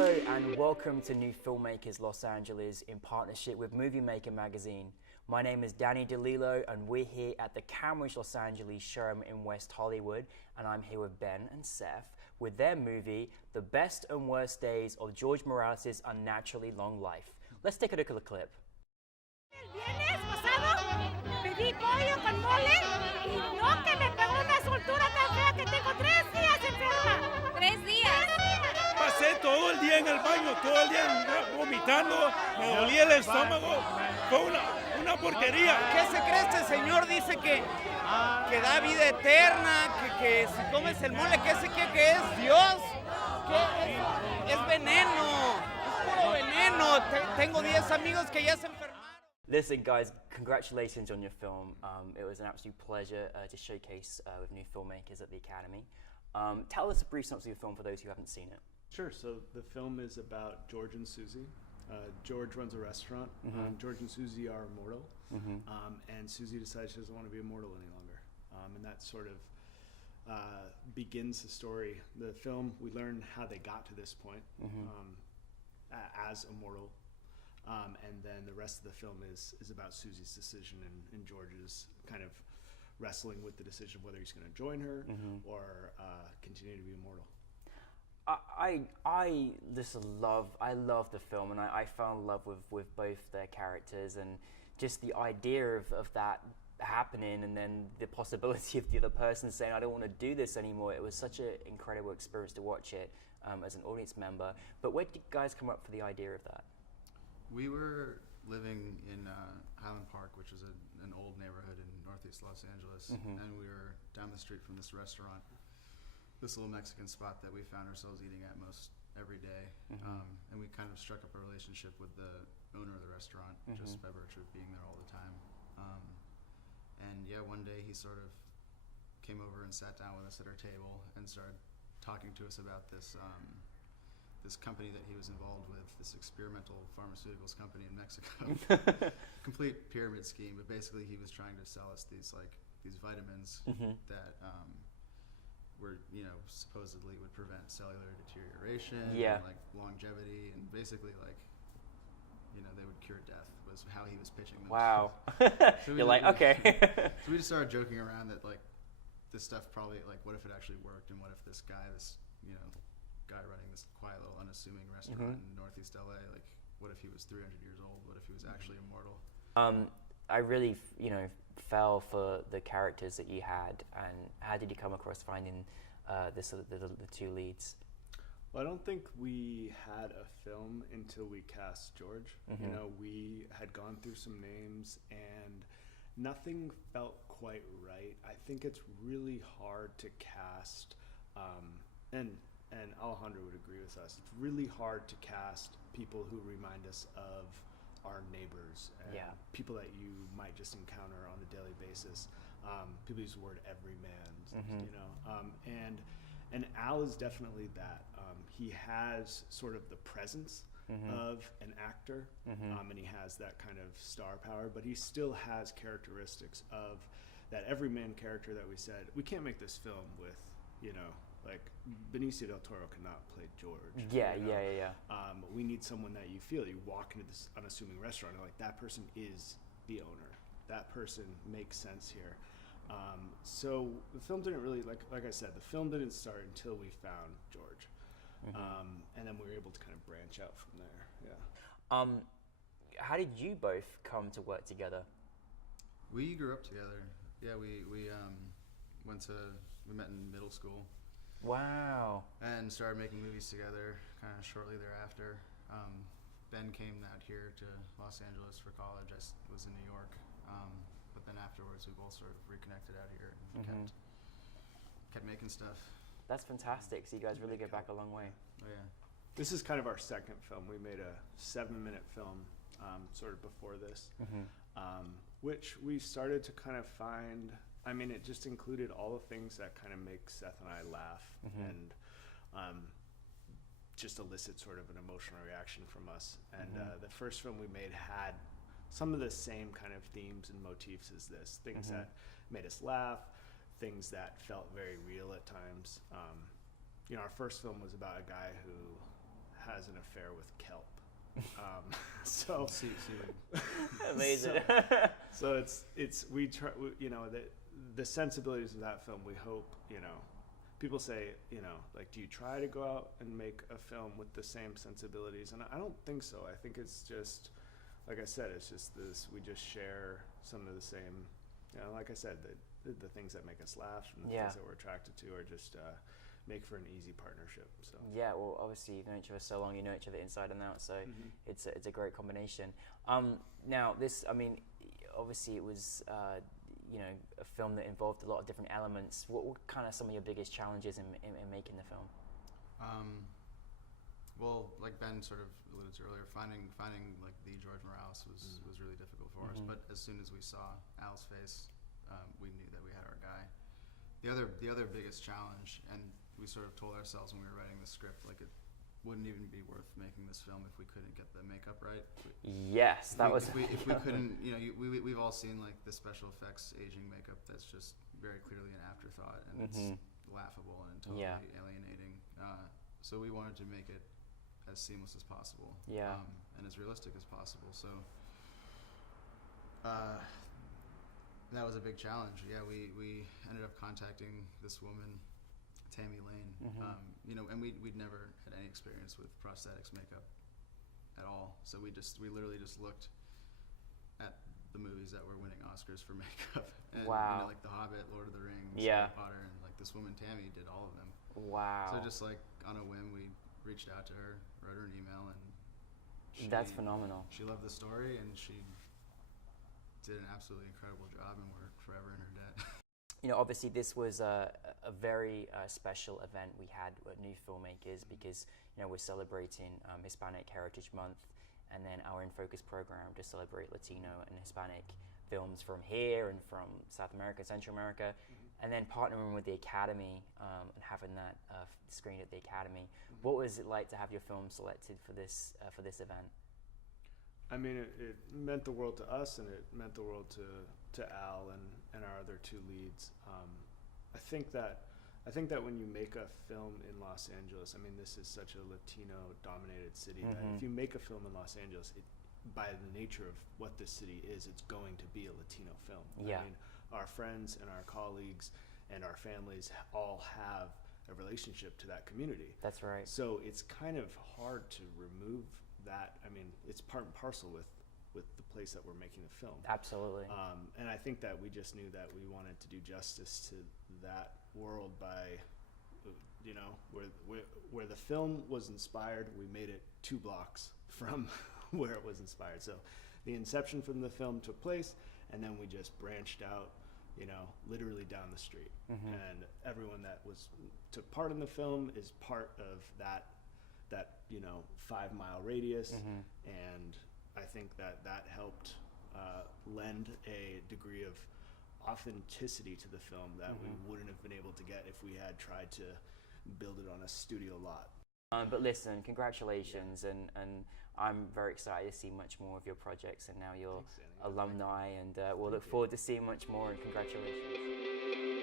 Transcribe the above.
Hello and welcome to New Filmmakers Los Angeles in partnership with Movie Maker magazine. My name is Danny DeLillo and we're here at the Camrich Los Angeles showroom in West Hollywood, and I'm here with Ben and Seth with their movie, The Best and Worst Days of George Morales' Unnaturally Long Life. Let's take a look at the clip. El viernes pasado pedí pollo con mole y no que me pegó una soltura tan fea que tengo 3 días enferma. 3 días. Pasé todo el día en el baño, todo el día vomitando, me dolía el estómago, fue una porquería. ¿Qué se cree este señor? Dice que da vida eterna, que si comes el mole, ¿qué se cree que es Dios? ¿Qué es veneno, es puro veneno. Tengo 10 amigos que ya se enfermaron. Listen guys, congratulations on your film. It was an absolute pleasure to showcase with New Filmmakers at the Academy. Tell us a brief synopsis of your film for those who haven't seen it. Sure. So the film is about George and Susie. George runs a restaurant. George and Susie are immortal. And Susie decides she doesn't want to be immortal any longer. And that sort of begins the story. The film, we learn how they got to this point as immortal. And then the rest of the film is about Susie's decision and George's kind of wrestling with the decision of whether he's going to join her or continue to be immortal. I love the film, and I fell in love with both their characters, and just the idea of that happening, and then the possibility of the other person saying, I don't want to do this anymore. It was such an incredible experience to watch it as an audience member. But where did you guys come up for the idea of that? We were living in Highland Park, which is an old neighborhood in northeast Los Angeles, and we were down the street from this restaurant, this little Mexican spot that we found ourselves eating at most every day. And we kind of struck up a relationship with the owner of the restaurant, just by virtue of being there all the time. And yeah, one day he sort of came over and sat down with us at our table and started talking to us about this this company that he was involved with, this experimental pharmaceuticals company in Mexico. Complete pyramid scheme, but basically he was trying to sell us these vitamins that were, supposedly would prevent cellular deterioration, and, longevity, and basically they would cure death was how he was pitching them. Wow. So You're like, okay. So we just started joking around that this stuff probably, what if it actually worked, and what if this guy running this quiet little unassuming restaurant in Northeast LA, what if he was 300 years old? What if he was actually immortal? I really, fell for the characters that you had, and how did you come across finding the two leads? Well, I don't think we had a film until we cast George. We had gone through some names and nothing felt quite right. I think it's really hard to cast, and Alejandro would agree with us, it's really hard to cast people who remind us of our neighbors and people that you might just encounter on a daily basis. People use the word everyman, and Al is definitely that. He has sort of the presence of an actor, and he has that kind of star power, but he still has characteristics of that everyman character that we said, we can't make this film with, Benicio del Toro cannot play George. Yeah. We need someone that you feel. You walk into this unassuming restaurant and that person is the owner. That person makes sense here. So the film didn't really, like I said, the film didn't start until we found George. And then we were able to kind of branch out from there. Yeah. How did you both come to work together? We grew up together. Yeah, we met in middle school. Wow. And started making movies together kind of shortly thereafter. Ben came out here to Los Angeles for college. I was in New York. But then afterwards, we both sort of reconnected out here and kept making stuff. That's fantastic. So you guys really get back a long way. Oh, yeah. This is kind of our second film. We made a 7-minute film sort of before this, which we started to kind of find. I mean, it just included all the things that kind of make Seth and I laugh and just elicit sort of an emotional reaction from us. And the first film we made had some of the same kind of themes and motifs as this, things that made us laugh, things that felt very real at times. Our first film was about a guy who has an affair with kelp. So Amazing. so it's we try, you know, the sensibilities of that film, we hope, you know, people say, you know, like, do you try to go out and make a film with the same sensibilities? And I don't think so. I think it's just, like I said, it's just this, we just share some of the same, you know, like I said, the things that make us laugh and the things that we're attracted to are just make for an easy partnership. So yeah, well, obviously you've known each other so long, you know each other inside and out, so it's a great combination. Now this, I mean, obviously it was you know, a film that involved a lot of different elements. What were kind of some of your biggest challenges in making the film? Well, like Ben sort of alluded to earlier, finding like the George Morales was really difficult for us. But as soon as we saw Al's face, we knew that we had our guy. The other biggest challenge, and we sort of told ourselves when we were writing the script, like, it wouldn't even be worth making this film if we couldn't get the makeup right. Yes, if we couldn't, you know, we've all seen like the special effects aging makeup that's just very clearly an afterthought, and it's laughable and totally alienating. So we wanted to make it as seamless as possible, and as realistic as possible. So that was a big challenge. Yeah, we ended up contacting this woman, Tammy Lane, you know, and we'd never had any experience with prosthetics makeup at all. So we literally just looked at the movies that were winning Oscars for makeup, and you know, like The Hobbit, Lord of the Rings, Harry Potter, and like this woman Tammy did all of them. Wow. So just like on a whim, we reached out to her, wrote her an email, and that's phenomenal. She loved the story, and she did an absolutely incredible job, and we're forever in her debt. You know, obviously this was a very special event we had at New Filmmakers, because, you know, we're celebrating Hispanic Heritage Month, and then our In Focus program to celebrate Latino and Hispanic films from here and from South America, Central America, and then partnering with the Academy and having that screened at the Academy. What was it like to have your film selected for this event? I mean, it meant the world to us, and it meant the world to Al and our other two leads. I think that when you make a film in Los Angeles, I mean, this is such a Latino-dominated city that if you make a film in Los Angeles, by the nature of what this city is, it's going to be a Latino film. Yeah. I mean, our friends and our colleagues and our families all have a relationship to that community. That's right. So it's kind of hard to remove that. I mean, it's part and parcel with the place that we're making the film. Absolutely. And I think that we just knew that we wanted to do justice to that world by, you know, where the film was inspired, we made it 2 blocks from where it was inspired. So the inception from the film took place, and then we just branched out, you know, literally down the street. And everyone that took part in the film is part of that you know, 5-mile radius, and I think that helped lend a degree of authenticity to the film that we wouldn't have been able to get if we had tried to build it on a studio lot. But listen, congratulations, and I'm very excited to see much more of your projects and now your alumni, and we'll look forward to seeing much more, and congratulations.